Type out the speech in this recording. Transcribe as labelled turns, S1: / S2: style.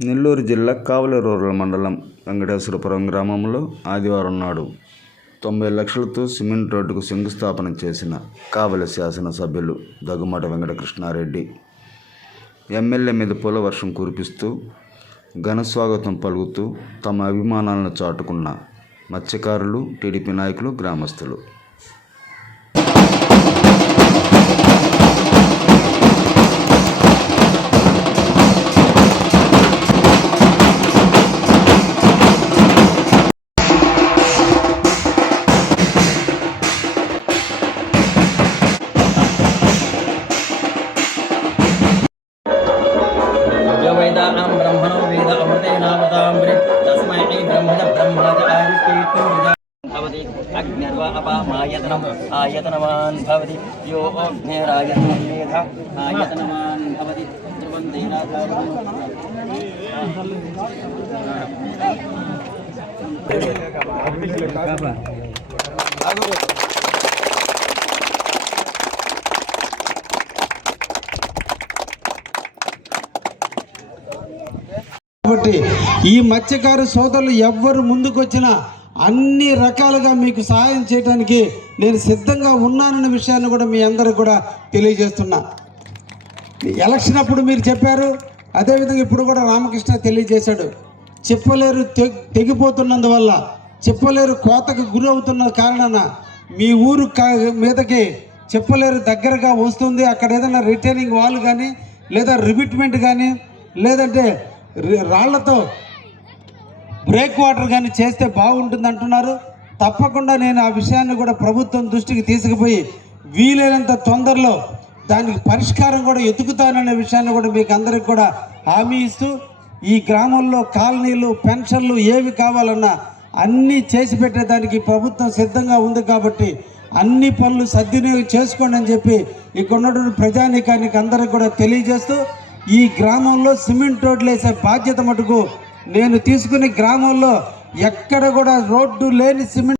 S1: నెల్లూరు జిల్లా కావలి రూరల్ మండలం వెంకటేశ్వరపురం గ్రామంలో ఆదివారం నాడు తొంభై లక్షలతో సిమెంట్ రోడ్డుకు శంకుస్థాపన చేసిన కావలి శాసనసభ్యులు దగ్గుమాట వెంకటకృష్ణారెడ్డి ఎమ్మెల్యే మీద పొలవర్షం కురిపిస్తూ ఘన స్వాగతం పలుకుతూ తమ అభిమానాలను చాటుకున్న మత్స్యకారులు టీడీపీ నాయకులు గ్రామస్తులు.
S2: वेदानां ब्रह्मणो वेद अमृतेनावताम्रे तस्मै ब्रह्मण ब्रह्मज आयुष्कीर्तिं भवति अग्निर्वा अपामायतनम् आयतनवान् भवति यो अग्निरायतनं आयतनवान् भवति
S3: కాబట్టి ఈ మత్స్యకారు సోదరులు ఎవ్వరు ముందుకొచ్చినా అన్ని రకాలుగా మీకు సహాయం చేయడానికి నేను సిద్ధంగా ఉన్నానన్న విషయాన్ని కూడా మీ అందరికి కూడా తెలియజేస్తున్నా. ఎలక్షన్ అప్పుడు మీరు చెప్పారు అదేవిధంగా ఇప్పుడు కూడా రామకృష్ణ తెలియజేశాడు. చెప్పలేరు తెగిపోతున్నందువల్ల చెప్పలేరు కోతకు గురి అవుతున్న కారణాన మీ ఊరు కా- మీదకి చెప్పలేరు దగ్గరగా వస్తుంది. అక్కడ ఏదైనా రిటైనింగ్ వాల్ కానీ లేదా రిబిట్మెంట్ కానీ లేదంటే రాళ్ళతో బ్రేక్ వాటర్ కానీ చేస్తే బాగుంటుంది అంటున్నారు తప్పకుండా నేను ఆ విషయాన్ని కూడా ప్రభుత్వం దృష్టికి తీసుకుపోయి వీలైనంత తొందరలో దానికి పరిష్కారం కూడా ఎదుగుతాననే విషయాన్ని కూడా మీకు అందరికి కూడా హామీ ఇస్తూ ఈ గ్రామంలో కాలనీలు పెన్షన్లు ఏవి కావాలన్నా అన్నీ చేసి పెట్టేదానికి ప్రభుత్వం సిద్ధంగా ఉంది కాబట్టి అన్ని పనులు సద్వినియోగం చేసుకోండి అని చెప్పి ఇక్కడ ఉన్నటువంటి ప్రజానీకానికి అందరికి కూడా తెలియజేస్తూ ఈ గ్రామంలో సిమెంట్ రోడ్లు వేసే బాధ్యత మటుకు నేను తీసుకుని గ్రామంలో ఎక్కడ కూడా రోడ్డు లేని సిమెంట్